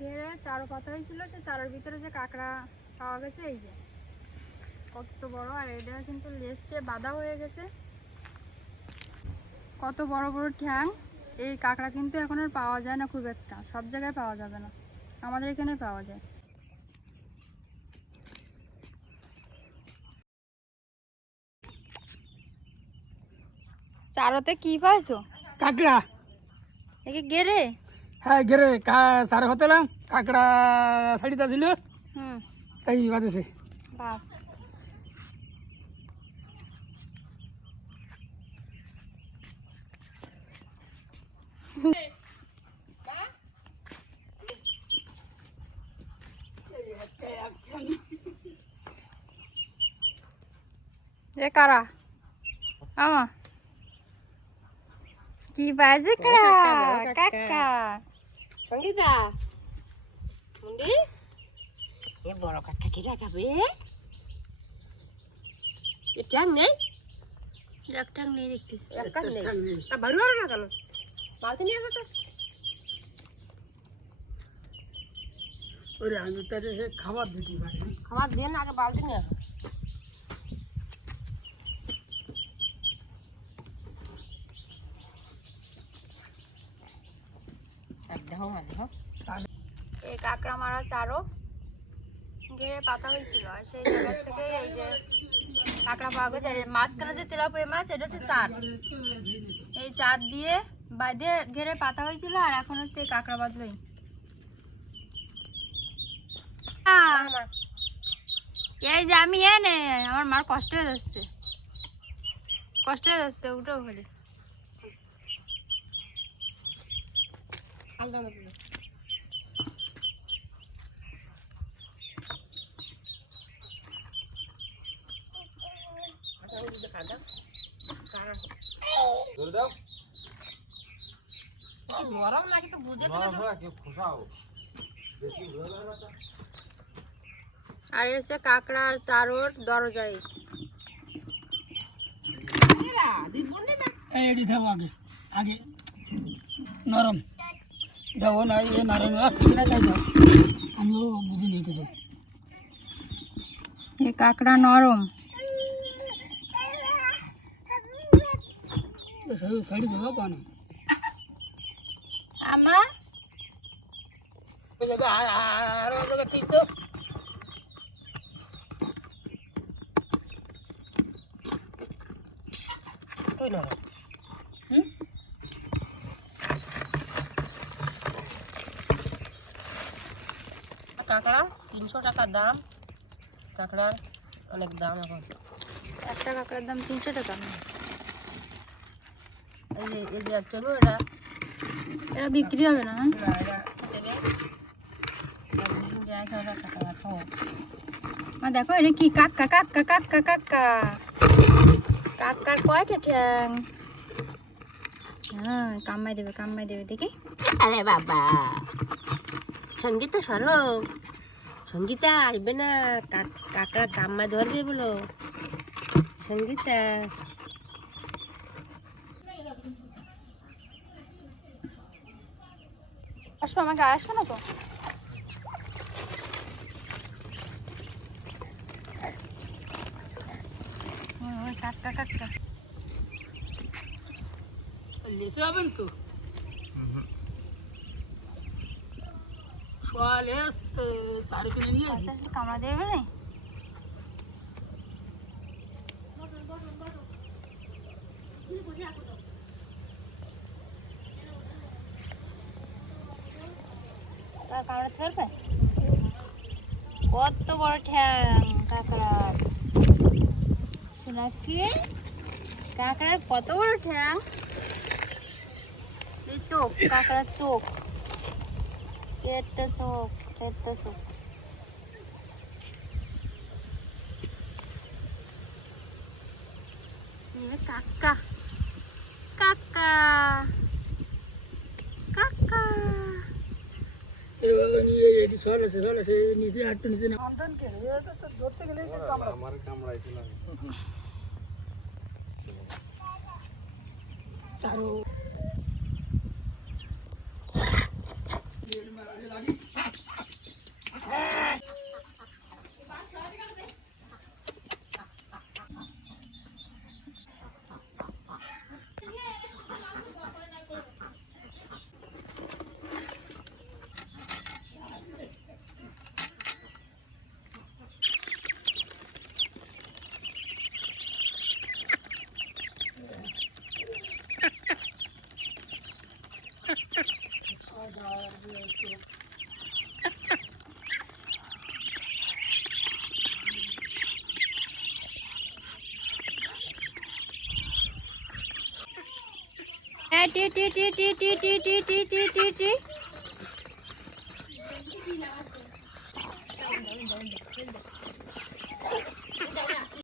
ঘেরে চারো পাতা হয়েছিল, সে চারোর ভিতরে যে কাঁকড়া পাওয়া গেছে, এই যে কত বড়। আর এটা কিন্তু লেজ দিয়ে বাঁধা হয়ে গেছে, কত বড় বড় ঠ্যাং। এই কাঁকড়া কিন্তু এখন আর পাওয়া যায় না খুব একটা, সব জায়গায় পাওয়া যাবে না, আমাদের এখানে পাওয়া যায়। চারোতে কি পাইছো? কাঁকড়া। একে গেরে? হ্যাঁ গেরে চারে হতেলাম, কাঁকড়া শাড়িটা ছিল, তাই বাজেছে। বাপ, এ কারা আমা কি বাজে? কাকা সঙ্গীতা মুন্ডি এ বড় কাকা কি রাখাবে? এ ট্যাং নেই? একটা নেই দেখতেছি। একটা নেই। তা বারু আর না কেন? বালতি নিয়ে আসো তো। ওরে আমি তারে খাবার দিতে পারি। খাবার দিয়ে না, আগে বালতি নিয়ে আসো। দেখো মা দেখো, এই কাঁকড়া মারা চারো ঘেরে পাতা হয়েছিল, আর সেই জায়গা থেকে এই যে কাঁকড়া পাওয়া গেছে। মাঝখানে যে তেলাপিয়া মাছ, এটা হচ্ছে চার, এই চার দিয়ে বাঁধে ঘেরে পাতা হয়েছিল, আর এখন হচ্ছে এই কাঁকড়া বাঁধলোই। এই যে আমি এনে আমার মার কষ্ট হয়ে যাচ্ছে, কষ্ট হয়ে যাচ্ছে, উঠো বলি। গরম লাগে তো বুঝে আর এসে কাঁকড়া আর চারোর দরজায় এডি দাও আগে, আগে নরম দাও না, ये नरम है कितना चाहिए हम लोग बुझे नहीं के दो। এই কাঁকড়া নরম। ये सही साड़ी दवा कौन है? আমা ये जगह आ जगह ठीक तो কই না কাঁকড়া 300 টাকা দাম, কাঁকড়ার অনেক দাম এখন। একটা কাঁকড়ার দাম 300 টাকা। এই যে একটা হলো এটা, এটা বিক্রি হবে না? না এটা দেবে 1000 টাকা রাখো। মা দেখো এটা কি Kaká Kaká Kaká Kaká, Kakkar কয়টা ঠ্যাং? হ্যাঁ কামাই দেবে দেখি। আরে বাবা সঙ্গীতা সরো, সঙ্গীতা আসবে না, কাকড়া কাম্মা ধরবে বলো সঙ্গীতা। আসবো, আমাকে আসবো না তো? ওই কাক্কা কাক্কা लेसे आबेन तो सवाल है सारे के नहीं है কামড়া দেবে না? কামড়াতে পারবে? কত বড় ঠ্যাং কাঁকড়ার, শোনা কি কাঁকড়ার কত বড় ঠ্যাং। এই চোখ, কাঁকড়ার চোখ, একটা চোখ, একটা চোখ। কাকা কাকা কাকা ये सवाल से नीचे हट नीचे ना अंदर के ये तो धरते गेले के कामड़ा हमारे कामड़ा आइছিল चारो ये मारे लागी টি টি টি টি টি টি টি টি টি টি টি